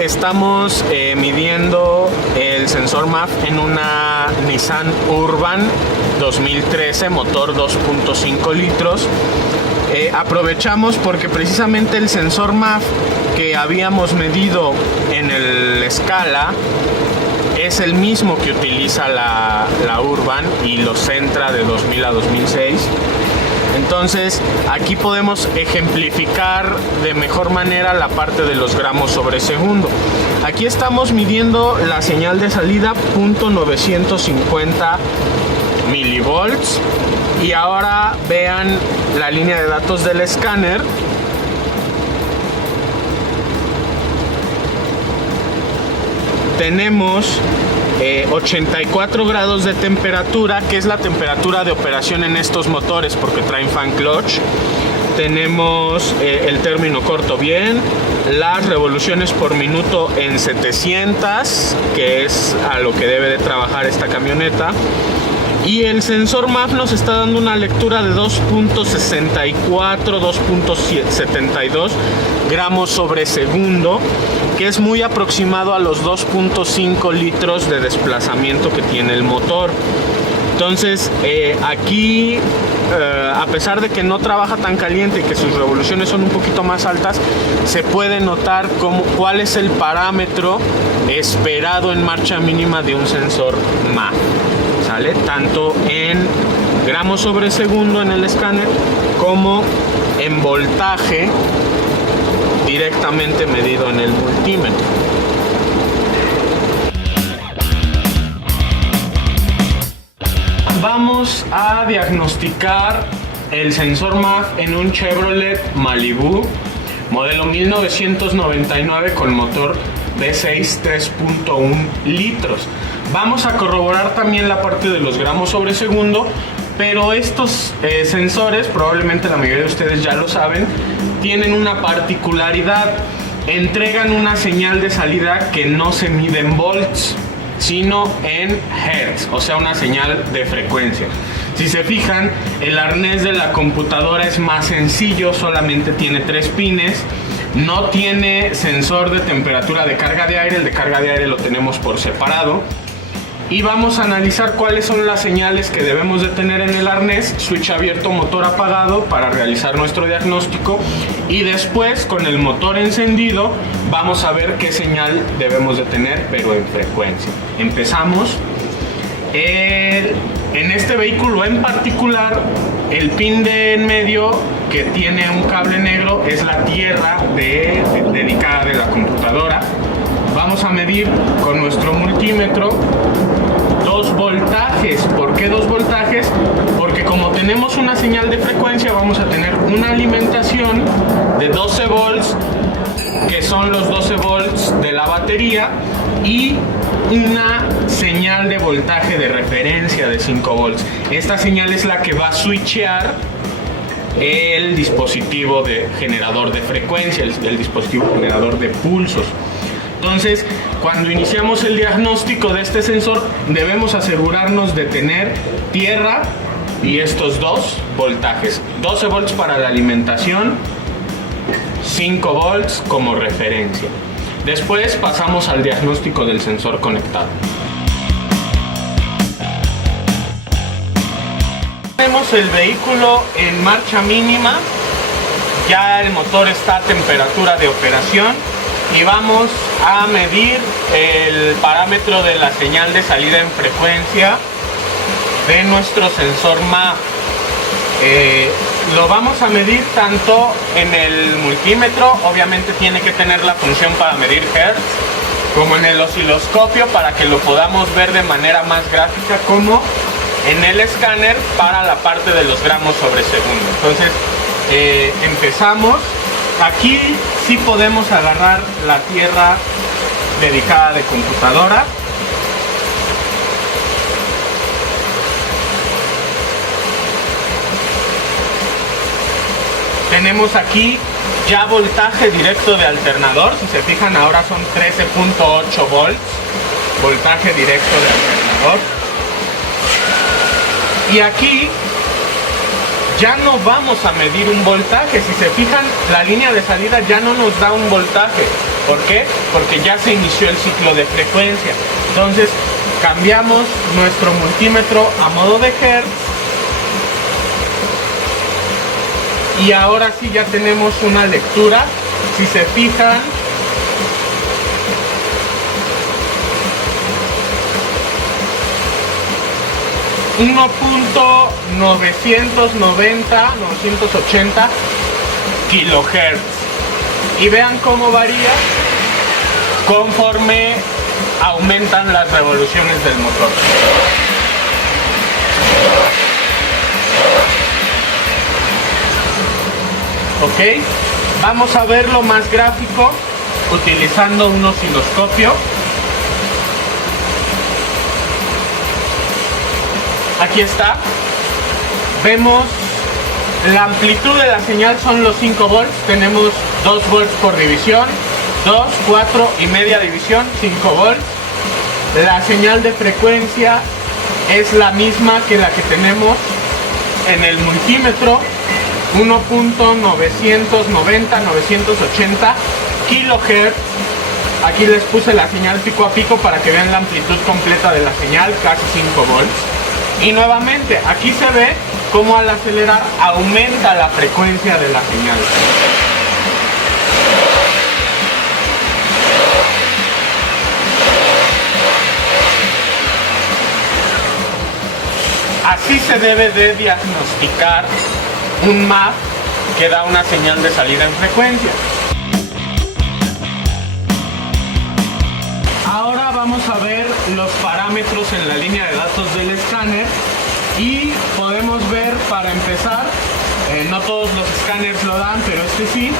estamos midiendo el sensor MAF en una Nissan Urban 2013, motor 2.5 litros. Aprovechamos porque precisamente el sensor MAF que habíamos medido en el Scala es el mismo que utiliza la Urban y los Sentra de 2000 a 2006. Entonces aquí podemos ejemplificar de mejor manera la parte de los gramos sobre segundo. Aquí estamos midiendo la señal de salida .950 milivolts y ahora vean la línea de datos del escáner. Tenemos 84 grados de temperatura, que es la temperatura de operación en estos motores porque traen fan clutch. Tenemos el término corto bien, las revoluciones por minuto en 700, que es a lo que debe de trabajar esta camioneta. Y el sensor MAF nos está dando una lectura de 2.64, 2.72 gramos sobre segundo, que es muy aproximado a los 2.5 litros de desplazamiento que tiene el motor. Entonces aquí, a pesar de que no trabaja tan caliente y que sus revoluciones son un poquito más altas, se puede notar cuál es el parámetro esperado en marcha mínima de un sensor MAF. ¿Sale? Tanto en gramos sobre segundo en el escáner como en voltaje directamente medido en el multímetro. Vamos a diagnosticar el sensor MAF en un Chevrolet Malibu modelo 1999 con motor V6 3.1 litros. Vamos a corroborar también la parte de los gramos sobre segundo, pero estos sensores, probablemente la mayoría de ustedes ya lo saben, tienen una particularidad. Entregan una señal de salida que no se mide en volts, sino en hertz, o sea, una señal de frecuencia. Si se fijan, el arnés de la computadora es más sencillo, solamente tiene 3 pines. No tiene sensor de temperatura de carga de aire, el de carga de aire lo tenemos por separado. Y vamos a analizar cuáles son las señales que debemos de tener en el arnés, switch abierto, motor apagado, para realizar nuestro diagnóstico. Y después, con el motor encendido, vamos a ver qué señal debemos de tener, pero en frecuencia. Empezamos. En este vehículo en particular, el pin de en medio que tiene un cable negro es la tierra dedicada de la computadora. Vamos a medir con nuestro multímetro 2 voltajes. ¿Por qué 2 voltajes? Porque como tenemos una señal de frecuencia, vamos a tener una alimentación de 12 volts, que son los 12 volts de la batería, y una señal de voltaje de referencia de 5 volts. Esta señal es la que va a switchear el dispositivo de generador de frecuencia, el dispositivo generador de pulsos. Entonces, cuando iniciamos el diagnóstico de este sensor, debemos asegurarnos de tener tierra y estos 2 voltajes. 12 volts para la alimentación, 5 volts como referencia. Después pasamos al diagnóstico del sensor conectado. Tenemos el vehículo en marcha mínima, ya el motor está a temperatura de operación y vamos a medir el parámetro de la señal de salida en frecuencia de nuestro sensor MAF. Lo vamos a medir tanto en el multímetro, obviamente tiene que tener la función para medir hertz, como en el osciloscopio para que lo podamos ver de manera más gráfica, como en el escáner para la parte de los gramos sobre segundo. Entonces empezamos. Aquí sí podemos agarrar la tierra dedicada de computadora. Tenemos aquí ya voltaje directo de alternador. Si se fijan, ahora son 13.8 volts. Voltaje directo de alternador. Y aquí ya no vamos a medir un voltaje. Si se fijan, la línea de salida ya no nos da un voltaje. ¿Por qué? Porque ya se inició el ciclo de frecuencia. Entonces cambiamos nuestro multímetro a modo de Hertz y ahora sí ya tenemos una lectura. Si se fijan, .980 kilohertz, y vean cómo varía conforme aumentan las revoluciones del motor. Ok, vamos a verlo más gráfico utilizando un osciloscopio. Aquí está. Vemos la amplitud de la señal, son los 5 volts. Tenemos 2 volts por división, 2, 4 y media división, 5 volts. La señal de frecuencia es la misma que la que tenemos en el multímetro, 1.990-980 kilohertz. Aquí les puse la señal pico a pico para que vean la amplitud completa de la señal, casi 5 volts. Y nuevamente, aquí se ve cómo al acelerar aumenta la frecuencia de la señal. Así se debe de diagnosticar un MAF que da una señal de salida en frecuencia. Ahora vamos a ver los parámetros en la línea de datos del escáner y podemos ver, para empezar, no todos los escáneres lo dan, pero este sí,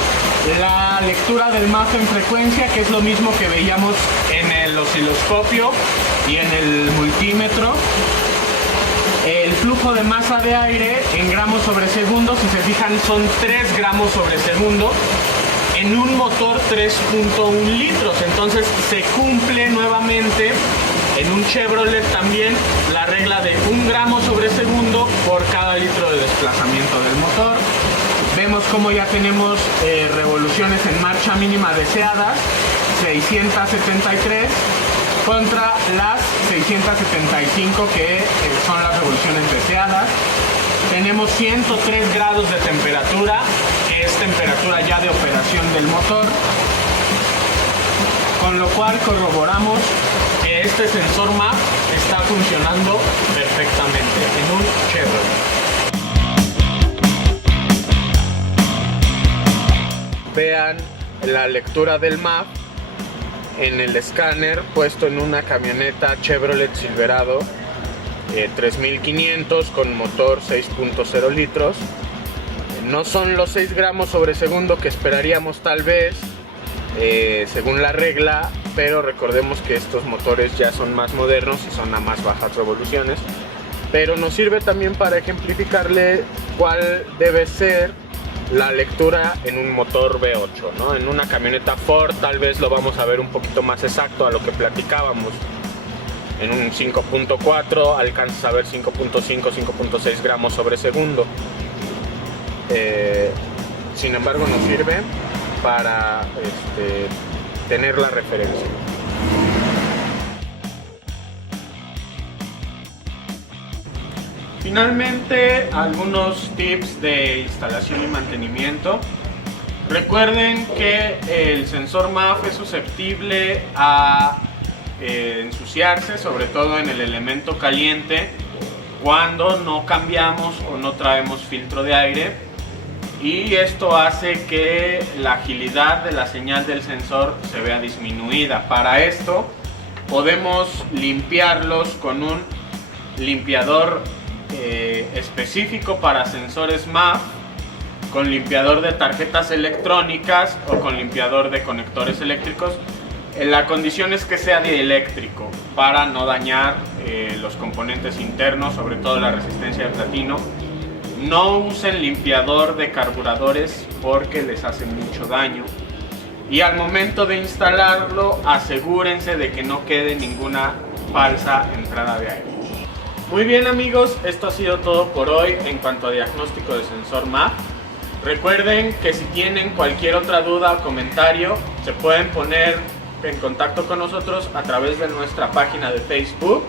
la lectura del MAF en frecuencia, que es lo mismo que veíamos en el osciloscopio y en el multímetro. El flujo de masa de aire en gramos sobre segundo, si se fijan, son 3 gramos sobre segundo en un motor 3.1 litros. Entonces se cumple nuevamente en un Chevrolet también la regla de 1 gramo sobre segundo por cada litro de desplazamiento del motor. Vemos como ya tenemos revoluciones en marcha mínima deseadas, 673 contra las 675 que son las revoluciones deseadas. Tenemos 103 grados de temperatura, que es temperatura ya de operación del motor, con lo cual corroboramos que este sensor MAF está funcionando perfectamente en un Chevrolet. Vean la lectura del MAF en el escáner puesto en una camioneta Chevrolet Silverado 3500 con motor 6.0 litros. No son los 6 gramos sobre segundo que esperaríamos tal vez según la regla, pero recordemos que estos motores ya son más modernos y son a más bajas revoluciones, pero nos sirve también para ejemplificarle cuál debe ser la lectura en un motor V8, ¿no? En una camioneta Ford tal vez lo vamos a ver un poquito más exacto a lo que platicábamos. En un 5.4 alcanzas a ver 5.5, 5.6 gramos sobre segundo. Sin embargo nos sirve para tener la referencia. Finalmente, algunos tips de instalación y mantenimiento. Recuerden que el sensor MAF es susceptible a ensuciarse, sobre todo en el elemento caliente, cuando no cambiamos o no traemos filtro de aire, y esto hace que la agilidad de la señal del sensor se vea disminuida. Para esto podemos limpiarlos con un limpiador específico para sensores MAF, con limpiador de tarjetas electrónicas o con limpiador de conectores eléctricos. La condición es que sea dieléctrico para no dañar los componentes internos, sobre todo la resistencia de platino. No usen limpiador de carburadores porque les hace mucho daño. Y al momento de instalarlo, asegúrense de que no quede ninguna falsa entrada de aire. Muy bien amigos, esto ha sido todo por hoy en cuanto a diagnóstico de sensor MAF. Recuerden que si tienen cualquier otra duda o comentario, se pueden poner en contacto con nosotros a través de nuestra página de Facebook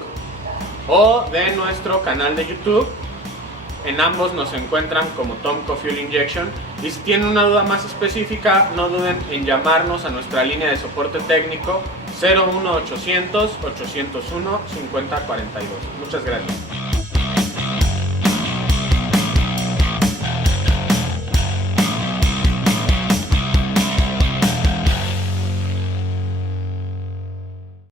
o de nuestro canal de YouTube. En ambos nos encuentran como Tomco Fuel Injection. Y si tienen una duda más específica, no duden en llamarnos a nuestra línea de soporte técnico 01800 801 5042. Muchas gracias.